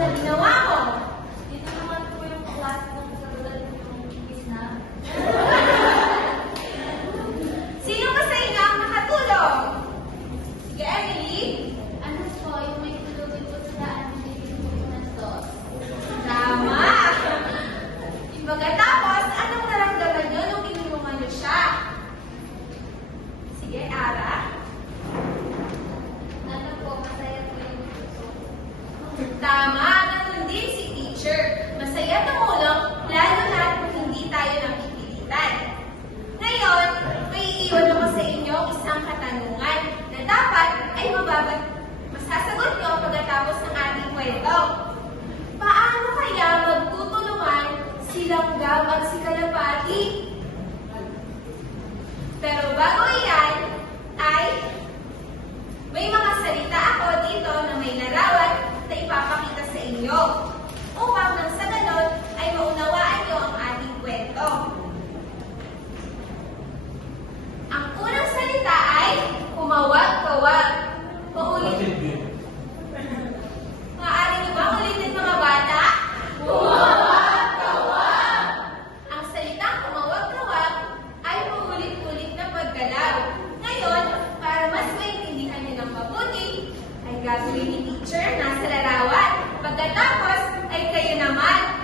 na ginawa mo? Dito naman po yung klase kung sagutan yung quiz na. Sino ba sa inyo ang makatulong? Sige, Emily. Ano po, yung may tulogin po sa daan ng na sauce. Tama! Pagkatapos, anong naramdaman nyo nung tinulungan nyo siya? Sige, Ara. Ano po, masaya po yung gusto. Tama, ganun din si teacher. Masaya tumulong, lalo na kung hindi tayo napipilitan. Ngayon, may iiwan ako sa inyo isang katanungan na dapat ay masasagot nyo pagkatapos ng ating kwento. Paano kaya magtutulungan silang Gab at si Kalapati? Pero bago iyan, ay may mga salita ako dito na may larawan na ipapakita sa inyo upang nang sa ganon ay maunawaan nyo ang ating kwento. Ang unang salita ay kumawag-kawag. Paulit. Maaari nyo ba ulitin mga bata? Kumawag-kawag! Ang salitang kumawag-kawag ay paulit-ulit na paggalaw. Ngayon, para mas maintindihan nyo ng mabuti, ay gagawin ni teacher na sa larawan. Pagkatapos ay kayo naman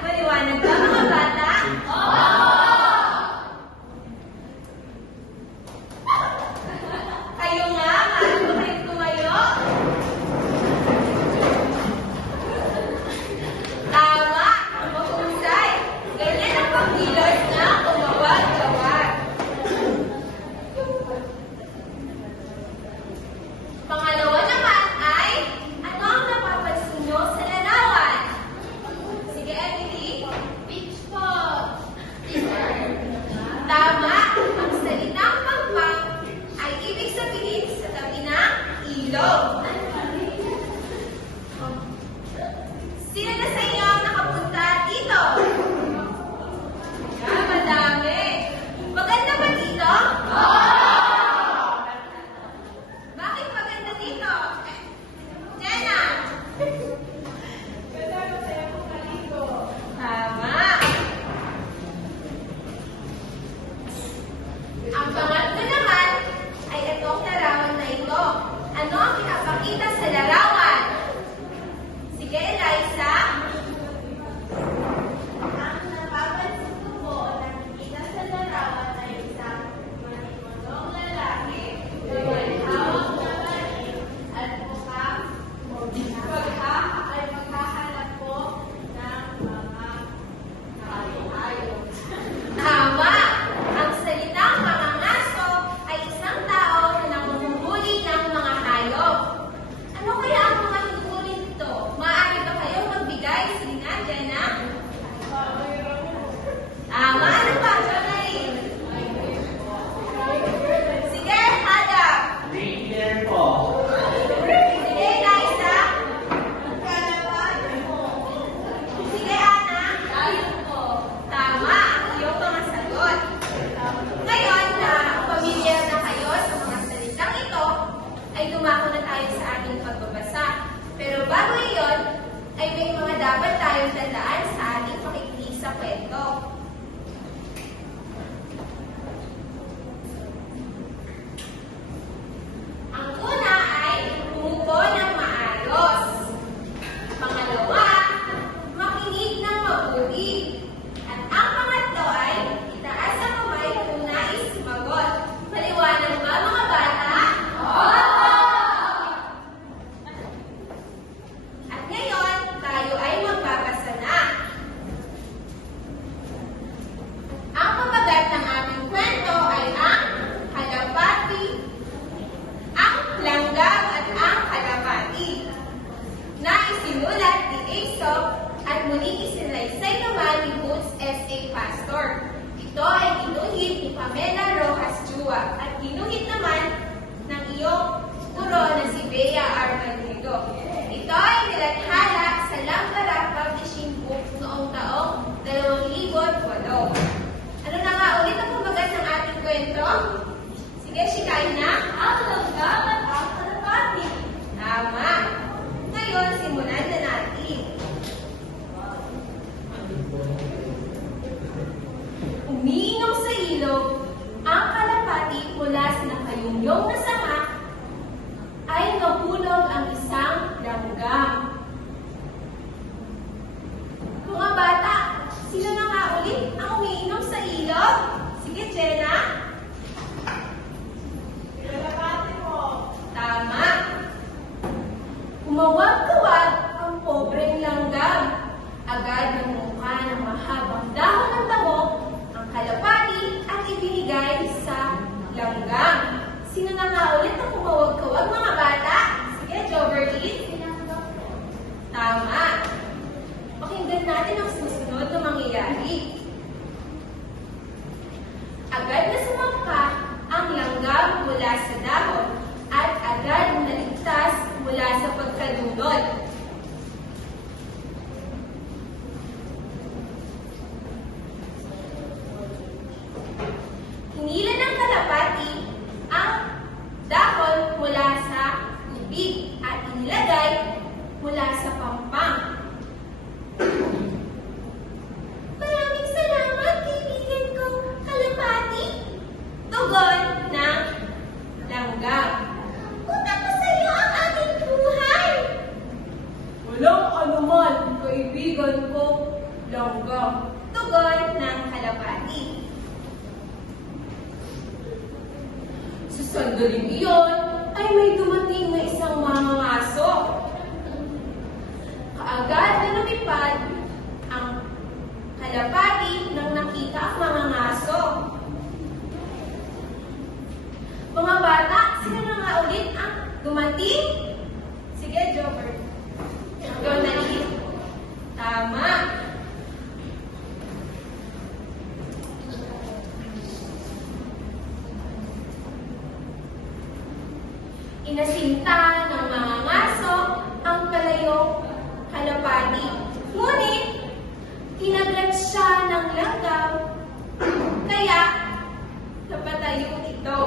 yumyong na sanga, ay nahulog ang isang langgam. Mga bata, sino na nga ulit ang umiinom sa ilog? Sige, Jenna. Kalapati mo. Tama. Umawag-kawag ang pobreng langgam. Agad namukha ng mahabang dahon ng damo ang kalapati at ibinigay sa langgam. Sino na nga ulit ang umawag-kawag, mga bata? Sige, Joberlin. Tama. Pakinggan natin ang susunod na mangyayari. Agad na sumangka ang langgam mula sa dahon at agad naligtas mula sa pagkalunod. Hinila ng kalapati ang dahon mula sa tubig at inilagay mula sa pampang. Maraming salamat, kaibigan ko, kalapati. Tugon ng langgam. Punta ko sa iyo ang ating buhay. Walang anuman, kaibigan ko, langgam. Tugon ng kalapati. Sa sandaling iyon, ay may dumating na isang mangangaso. Kaagad na lumipad ang kalapati nang nakita ang mangangaso. Mga bata, sino na nga ulit ang dumating? Sige, Jobber. Donalyn. Tama. Inasinta ng mga ngaso ang kalayong kalapati. Ngunit, kinagat siya ng langgam, kaya napatayo ito.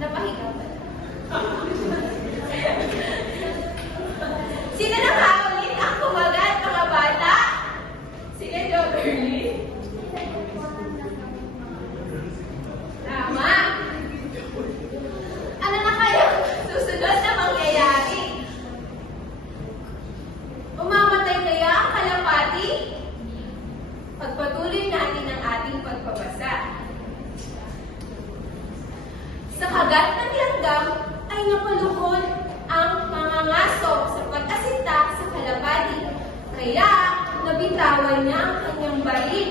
Napahiga ba? Sino na nga ulit ang kumagat, mga bata? Sige, Joberly. Tama. Ano na kayo susunod na mangyayari? Umamatay kaya ang kalapati? Pagpatuloy natin ang ating pagbabasa. Sa kagat ng langgam ay napalukod ang mga ngaso sa pag-asinta sa kalapati. Kaya nabitawan niya ang kanyang baril.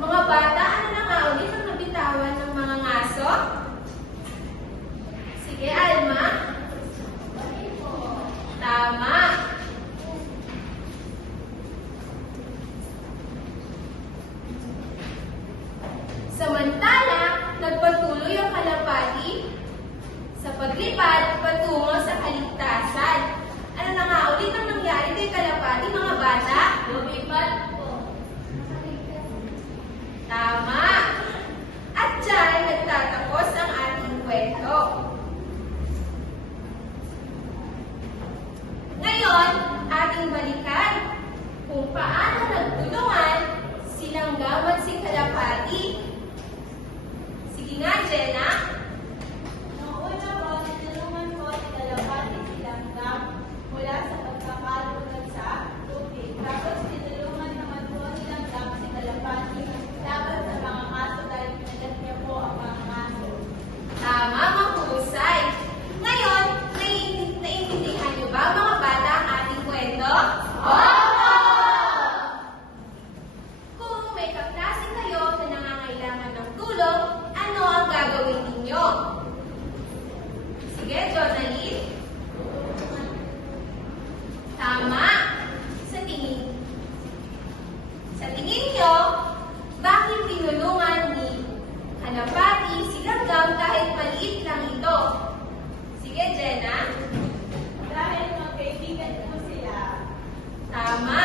Mga bata, ano na nga ulit ang nabitawan ng mga ngaso? Sige, Alma. Tama. Samantala, nagpatuloy ang kalapati sa paglipad patungo sa kaligtasan. Ano na nga ulit ang nangyari kay kalapati, mga bata? Lumipad po. Tama. At dyan nagtatapos ang ating kwento. Ngayon, ating balikan kung paano nagtulungan si langgam at si kalapati. Sige nga, Jenna. Noong una po, tinulungan ko si kalapati si langgam mula sa pagkakalunod sa tubig. Tapos tinulungan naman po si langgam si kalapati laban sa mga aso dahil pinagat niya po ang mga aso. Tama, mahusay. Ngayon, naiintindihan niyo ba, mga bata, ang ating kwento? Opo! Kung may kaklase kayo na nangangailangan ng tulong, ano ang gagawin ninyo? Sige, Jonalyn. Tama. Sa tingin nyo, bakit tinulungan ni kalapati si langgam kahit maliit lang ito? Sige, Jenna. Dahil magkaibigan po sila. Tama.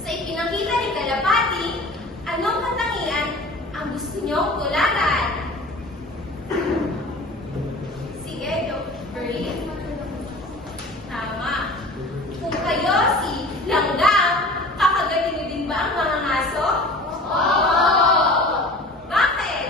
Sa ipinakita ni kalapati, anong katangian ang gusto niyong tularan? Sige, Dr. Tama. Kung kayo si langgam, kakagatin niyo din ba ang mga ngaso? Oo. Bakit?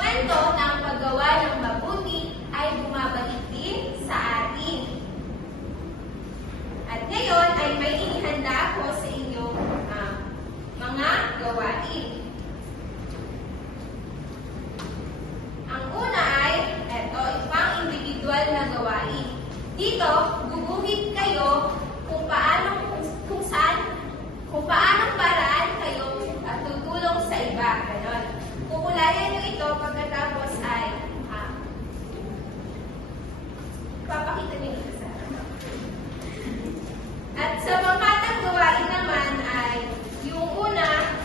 kwento na ang paggawa ng mabuti ay bumabalik din sa atin. At ngayon ay may inihanda ako sa inyong mga gawain. Ang una ay, ipang individual na gawain. Dito, guguhit kayo kung paanong paraan kayo tutulong sa iba. Ganon. Kukulayan nyo ito pagkatapos ay papakita nyo ito sa At sa pamatang gawain naman ay yung una,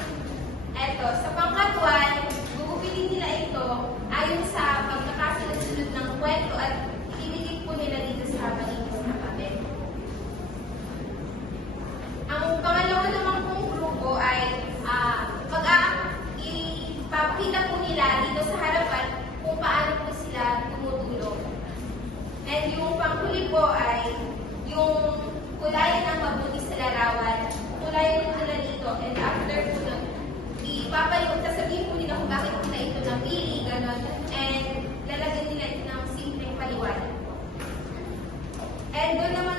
sa pangkatuan, gugupitin nila ito ayon sa pagkakasunod-sunod ng kwento at ikinikip po nila dito sa paligid ng papel. Ang pangalawa naman pong grupo ay ipapakita po nila dito sa harapan kung paano po sila tumutulong. And yung panghuli po ay yung kulayan ng mabuti sa larawan. Kulayan po nila dito and after po nun, sasabihin po nila kung bakit nila ito napili, gano'n, and lalagyan nila ito ng simpleng paliwanag po. And doon naman